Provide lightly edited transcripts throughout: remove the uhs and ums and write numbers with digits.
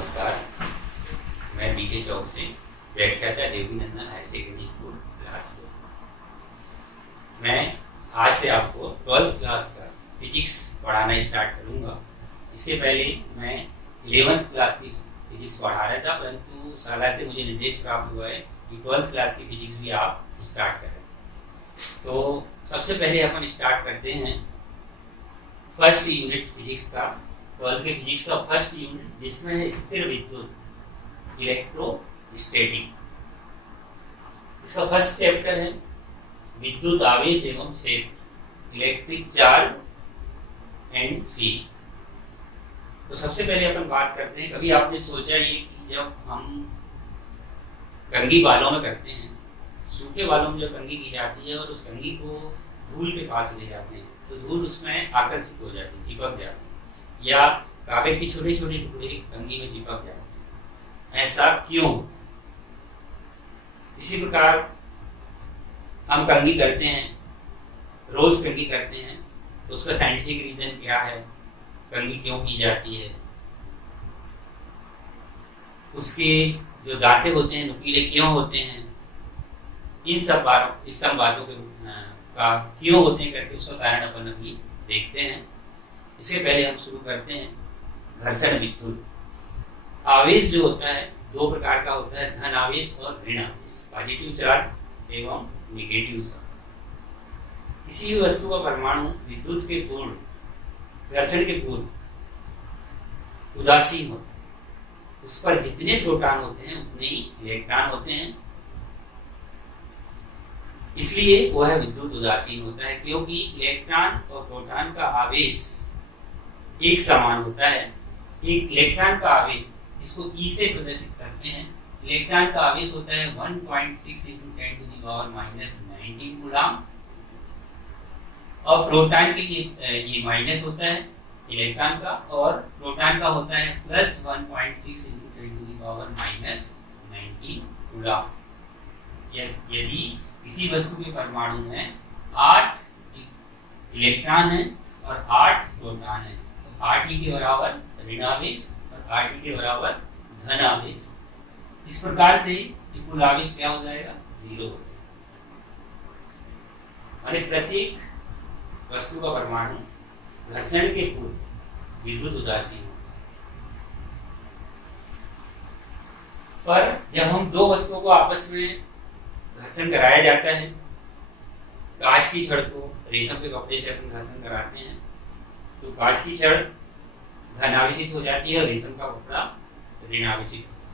नमस्कार, मैं बीके चौक से व्याख्याता देवीनंदन हायर सेकेंडरी स्कूल क्लास 4। मैं आज से आपको 12th क्लास का फिजिक्स पढ़ाना स्टार्ट करूंगा। इसके पहले मैं 11th क्लास की फिजिक्स पढ़ा रहा था, परंतु शाला से मुझे निर्देश प्राप्त हुआ है कि 12th क्लास की फिजिक्स भी आप स्टार्ट करें। तो सबसे पहले अपन स्टार्ट करते हैं फर्स्ट यूनिट फिजिक्स का, 12th के फिजिक्स का फर्स्ट यूनिट, जिसमें है स्थिर विद्युत, इलेक्ट्रोस्टैटिक। इसका फर्स्ट चैप्टर है विद्युत आवेश एवं क्षेत्र, इलेक्ट्रिक चार्ज एंड फील्ड। तो सबसे पहले अपन बात करते हैं, कभी आपने सोचा ये कि जब हम कंघी बालों में करते हैं, सूखे बालों में जो कंघी की जाती है और उस कंघी को धूल के पास ले जाते हैं तो धूल उसमें आकर्षित हो जाती है, चिपक जाती है, या कागज के छोटे छोटे टुकड़े कंघी में चिपक जाते हैं। ऐसा क्यों? इसी प्रकार हम कंघी करते हैं, रोज कंघी करते हैं, तो उसका साइंटिफिक रीजन क्या है, कंघी क्यों की जाती है, उसके जो दांते होते हैं नुकीले क्यों होते हैं, इन सब बातों का क्यों होते हैं करके उसका कारण अपन अभी देखते हैं। इससे पहले हम शुरू करते हैं घर्षण विद्युत। आवेश जो होता है दो प्रकार का होता है, धन आवेश और ऋण आवेश, पॉजिटिव चार्ज एवं नेगेटिव चार्ज। किसी भी वस्तु का परमाणु विद्युत के पूर्ण, घर्षण के पूर्व उदासीन होता है। उस पर जितने प्रोटॉन होते हैं उतने ही इलेक्ट्रॉन होते हैं, इसलिए वह विद्युत उदासीन होता है, क्योंकि इलेक्ट्रॉन और प्रोटॉन का आवेश एक समान होता है। एक इलेक्ट्रॉन का आवेश, इसको ई से प्रदर्शित करते हैं। इलेक्ट्रॉन का आवेश होता है 1.6 × 10⁻⁹ कूलम, और प्रोटॉन के लिए ये माइनस होता है इलेक्ट्रॉन का, और प्रोटॉन का होता है +1.6 × 10⁻⁹ कूलम। यदि किसी वस्तु के परमाणु में 8 इलेक्ट्रॉन है और 8 प्रोटॉन है, तो 8 के बराबर ऋण आवेश और 8 के बराबर धन आवेश। इस प्रकार से कुल आवेश क्या हो जाएगा? 0 हो जाएगा। माने प्रत्येक वस्तु का परमाणु घर्षण के पूर्व विद्युत उदासीन होता है। पर जब हम दो वस्तुओं को आपस में घर्षण कराया जाता है, कांच की छड़ को रेशम के कपड़े से अपन घर्षण कराते हैं, तो कांच की छड़ धनावेशित हो जाती है और रेशम का कपड़ा ऋणावेशित हो जाता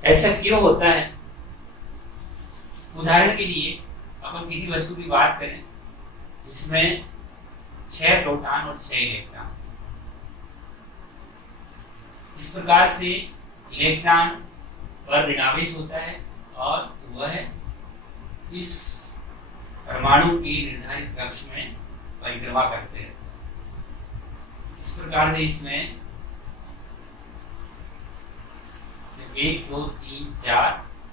है। ऐसा क्यों होता है? उदाहरण के लिए अपन किसी वस्तु की बात करें जिसमें 6 प्रोटॉन और 6 इलेक्ट्रॉन। इस प्रकार से इलेक्ट्रॉन पर ऋणावेश होता है और वह इस परमाणु की निर्धारित कक्ष में परिक्रमा करते रहते हैं। इस प्रकार से इसमें 1 2 3 4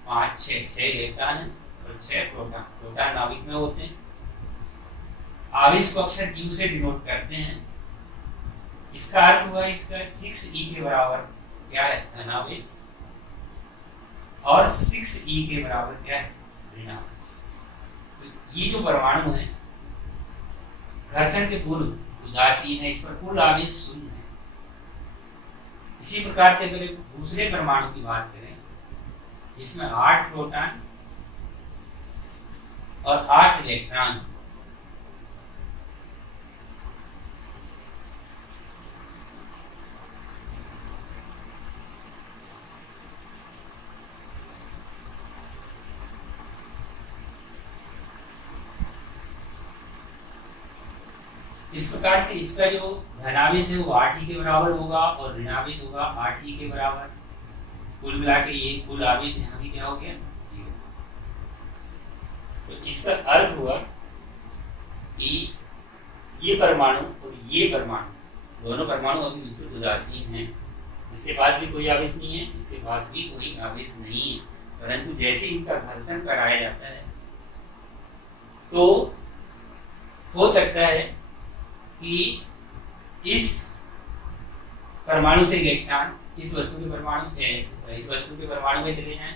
5 6 इलेक्ट्रॉन है और 6 प्रोटॉन नाभिक में होते हैं। आवेश को अक्सर Q से डिनोट करते हैं। इसका अर्थ हुआ इसका 6e के बराबर क्या है? धनावेश, और 6e के बराबर क्या है? ऋणावेश। तो ये जो परमाणु है घर्षण के पूर्व उदासीन है, इस पर कुल आवेश 0 है। इसी प्रकार से अगर एक दूसरे परमाणु की बात करें जिसमें 8 प्रोटॉन और 8 इलेक्ट्रॉन, इस प्रकार से इसका जो धनावेश है वो 8e के बराबर होगा और ऋणावेश होगा 8e के बराबर। कुल मिला के ये कुल आवेश यहाँ भी क्या हो गया? 0। तो इसका अर्थ हुआ कि ये परमाणु और ये परमाणु, दोनों परमाणु अभी विद्युत उदासीन हैं। इसके पास भी कोई आवेश नहीं है, इसके पास भी कोई आवेश नहीं है, परंतु जैसे इनका घर्षण कराया जाता है तो हो सकता है कि इस परमाणु से इलेक्ट्रॉन इस वस्तु के परमाणु में चले जाएं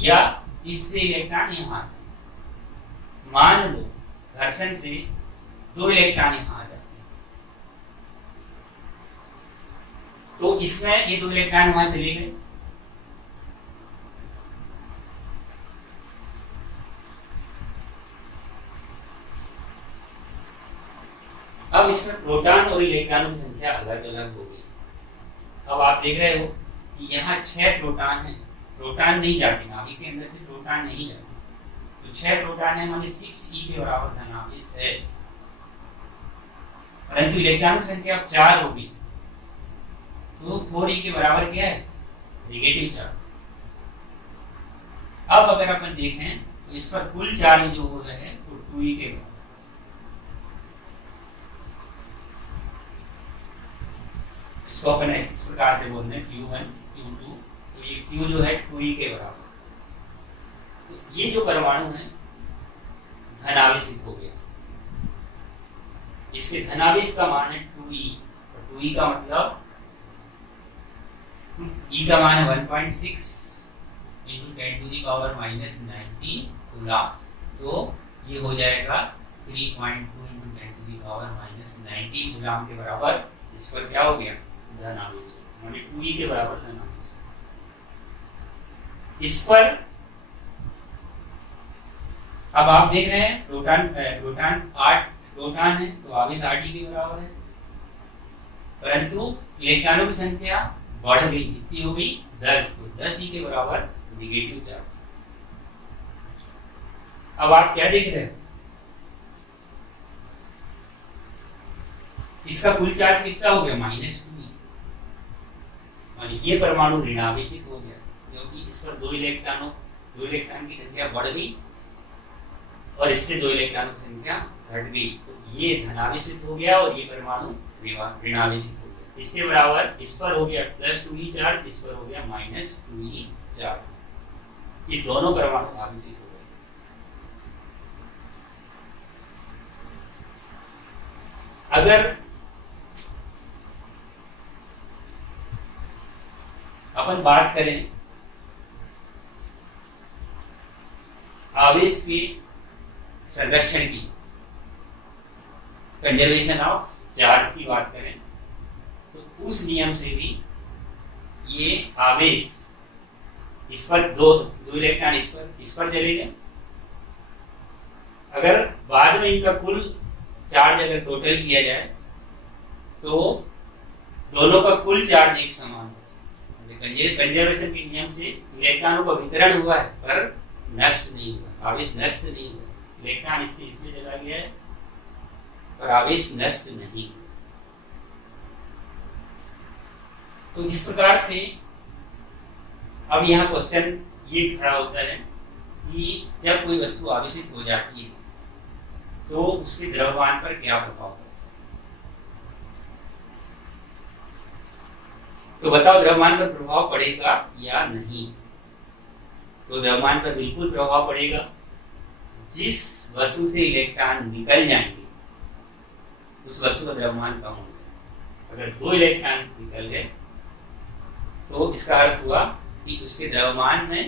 या इससे इलेक्ट्रॉन यहाँ आ जाए। मान लो घर्षण से 2 इलेक्ट्रॉन यहाँ आ जाते हैं, तो इसमें ये 2 इलेक्ट्रॉन वहां चले गए। अब इसमें प्रोटॉन और इलेक्ट्रॉनों की संख्या अलग अलग हो गई। अब आप देख रहे हो कि यहाँ 6 प्रोटॉन हैं, प्रोटॉन नहीं जाते, नाभिक के अंदर से प्रोटॉन नहीं जाते, तो 6 प्रोटॉन है, माने 6e के बराबर धनावेश है। परंतु इलेक्ट्रॉनों की संख्या अब 4 होगी, तो 4e के बराबर क्या है, नेगेटिव चार्ज। अब अगर अपन देखें तो इस पर कुल चार्ज जो हो रहा है वो 2e के बराबर। इसको अपन इस प्रकार से बोलते हैं Q1 Q2, तो ये Q जो है 2e के बराबर। तो ये जो परमाणु है धनावेशित हो गया, इसके धनावेश का मान है 2e, और 2e का मतलब e का मान है 1.6 × 10⁻⁻19 कूलम, तो ये हो जाएगा 3.2 × 10⁻⁻19 कूलम के बराबर। इस पर क्या हो गया, धनावेश, माने 2e के बराबर धनावेश। इस पर अब आप देख रहे हैं प्रोटॉन 8 प्रोटॉन है, तो आवेश 8e के बराबर है, परंतु इलेक्ट्रॉनों की संख्या बढ़ गई, कितनी हो गई, 10, तो 10e के बराबर नेगेटिव चार्ज। अब आप क्या देख रहे हो, इसका कुल चार्ज कितना हो गया, -2e, माने ये परमाणु ऋणावेशित हो गया, क्योंकि इस पर 2 इलेक्ट्रॉन की संख्या बढ़ गई और इससे 2 इलेक्ट्रॉनों की संख्या घट गई, तो ये धनावेशित हो गया और ये परमाणु ऋणावेशित हो गया। इसके बराबर इस पर हो गया +2e चार्ज, इस पर हो गया -2e चार्ज। ये दोनों परमाणु आवेशित हो गए। अगर अपन बात करें आवेश के संरक्षण की, कंजर्वेशन ऑफ चार्ज की बात करें, तो उस नियम से भी ये आवेश इस पर दो इलेक्ट्रॉन इस पर चले गए। अगर बाद में इनका कुल चार्ज अगर टोटल किया जाए तो दोनों का कुल चार्ज एक समान होगा। कंजर्वेशन के नियम से इलेक्ट्रॉनों का वितरण हुआ है पर नष्ट नहीं हुआ, आवेश नष्ट नहीं हुआ। इलेक्ट्रॉन इससे इसमें चला गया है पर आवेश नष्ट नहीं हुआ। तो इस प्रकार से अब यहाँ क्वेश्चन ये खड़ा होता है कि जब कोई वस्तु आवेशित हो जाती है तो उसके द्रव्यमान पर क्या प्रभाव पड़ता है। तो बताओ द्रव्यमान पर प्रभाव पड़ेगा या नहीं। तो द्रव्यमान पर बिल्कुल प्रभाव पड़ेगा। जिस वस्तु से इलेक्ट्रॉन निकल जाएंगे उस वस्तु का द्रव्यमान कम हो जाएगा। अगर 2 इलेक्ट्रॉन निकल गए तो इसका अर्थ हुआ कि उसके द्रव्यमान में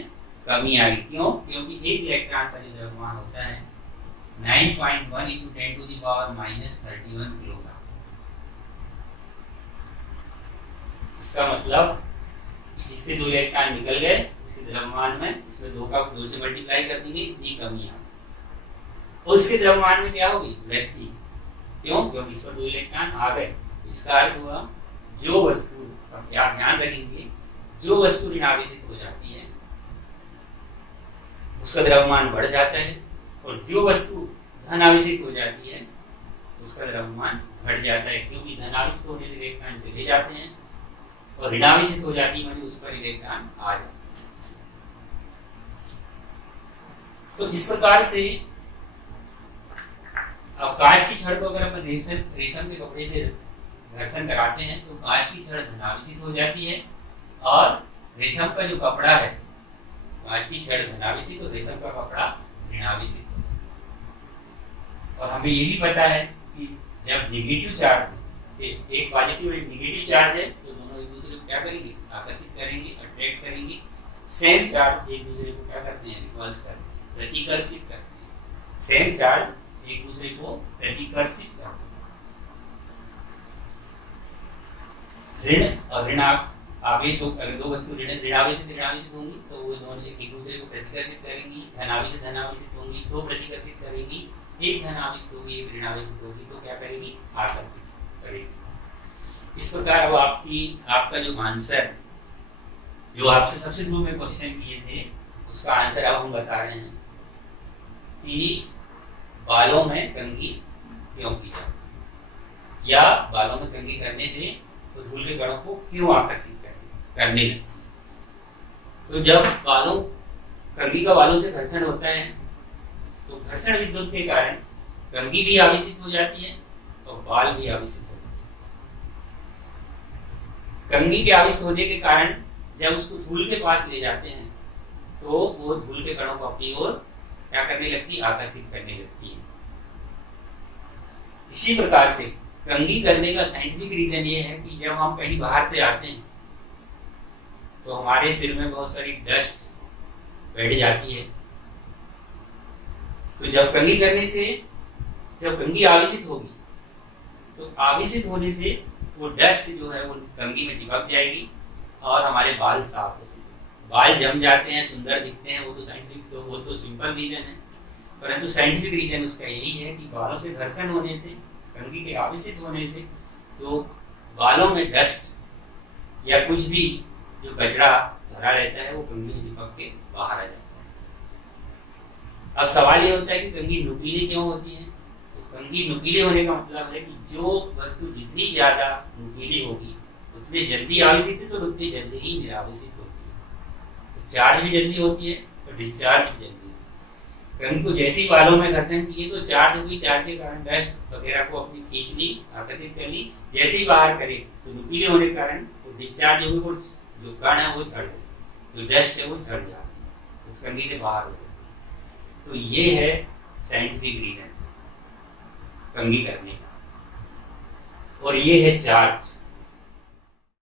कमी आ गई। क्यों? क्योंकि एक इलेक्ट्रॉन का जो द्रव्यमान होता है 9.1 × 10⁻³ किलोग्राम। इसका मतलब इससे 2 इलेक्ट्रॉन निकल गए, इसके द्रव्यमान में इसमें 2 से मल्टीप्लाई कर देंगे, इतनी कमी आ गई और उसके द्रव्यमान में क्या होगी? वृद्धि। क्यों? क्योंकि इस पर 2 इलेक्ट्रॉन आ गए। इसका अर्थ हुआ जो वस्तु, अब क्या ध्यान रखेंगे, जो वस्तु ऋणावेशित हो जाती है उसका द्रव्यमान बढ़ जाता है और जो वस्तु धनावेशित हो जाती है उसका द्रव्यमान घट जाता है। क्योंकि धनावेशित होने से इलेक्ट्रॉन चले जाते हैं और ऋणावेशित हो जाती है उस पर इलेक्ट्रॉन आ जाते हैं। तो इस प्रकार से अब कांच की छड़ को अगर अपन रेशम के कपड़े से घर्षण कराते हैं तो कांच की छड़ धनावेशित हो जाती है और रेशम का जो कपड़ा है, कांच की छड़ धनावेशित और रेशम का कपड़ा ऋणावेशित हो जाता है। और हमें ये भी पता है कि जब नेगेटिव चार्ज है, एक पॉजिटिव एक नेगेटिव चार्ज है, तो दूसरे को क्या करेंगे, आकर्षित करेंगे, अट्रैक्ट करेंगे। सेम चार्ज एक दूसरे को क्या करते हैं, रिपल्स करते हैं, प्रतिकर्षित करते हैं। सेम चार्ज एक दूसरे को प्रतिकर्षित करते हैं। ऋण और ऋण आवेश, अगर दो वस्तु ऋणावेशित होंगी तो वो दोनों एक दूसरे को प्रतिकर्षित करेंगी। धनावेशित होंगी तो प्रतिकर्षित करेंगी। एक धनावेशित होगी, एक ऋणावेशित होगी तो क्या करेगी, आकर्षित करेगी। इस प्रकार अब आपका जो आंसर, जो आपसे सबसे शुरू में क्वेश्चन किए थे, उसका आंसर अब हम बता रहे हैं कि बालों में कंघी क्यों की जाती है, या बालों में कंघी करने से तो धूल के कणों को क्यों आकर्षित करने लगती है। तो जब कंघी का बालों से घर्षण होता है तो घर्षण विद्युत के कारण कंघी भी आवेशित हो जाती है और बाल भी आवेशित हो जाते हैं। कंघी के आवेशित होने के कारण जब उसको धूल के पास ले जाते हैं तो वो धूल के कणों को अपनी ओर क्या करने लगती है, आकर्षित करने लगती है। इसी प्रकार से कंघी करने का साइंटिफिक रीजन ये है कि जब हम कहीं बाहर से आते हैं तो हमारे सिर में बहुत सारी डस्ट बैठ जाती है। तो जब कंघी करने से, जब कंघी आवेशित होगी तो आवेशित होने से वो डस्ट जो है वो कंघी में चिपक जाएगी और हमारे बाल साफ होते हैं। बाल जम जाते हैं, सुंदर दिखते हैं, वो तो सिंपल रीजन है। परंतु साइंटिफिक रीजन उसका यही है कि बालों से घर्षण होने से, कंघी के आवेशित होने से तो बालों में डस्ट या कुछ भी जो कचरा भरा रहता है वो कंघी में चिपक के बाहर आ जाता है। अब सवाल ये होता है कि कंघी नुकीली क्यों होती है। तो कंघी नुकीली होने का मतलब है कि जो वस्तु जितनी ज्यादा नुकीली होगी उतनी जल्दी आवेशित है तो उतनी जल्दी ही निरावेशित होती है। तो चार्ज भी जल्दी होती है और डिस्चार्ज भी जल्दी होती है। कंघी को जैसे ही बालों में घर्षण किए तो चार्ज होगी, चार्ज के कारण डस्ट वगैरह को अपनी खींच ली, आकर्षित कर ली। जैसे ही बाहर करे तो नुकीले होने के कारण वो डिस्चार्ज होगी, वो जो कण है वो झड़ गए, जो डस्ट है वो झड़ जाती है, उस कंघी से बाहर हो जाती है। तो ये है साइंटिफिक रीजन कंघी करने का। और ये है चार्ज।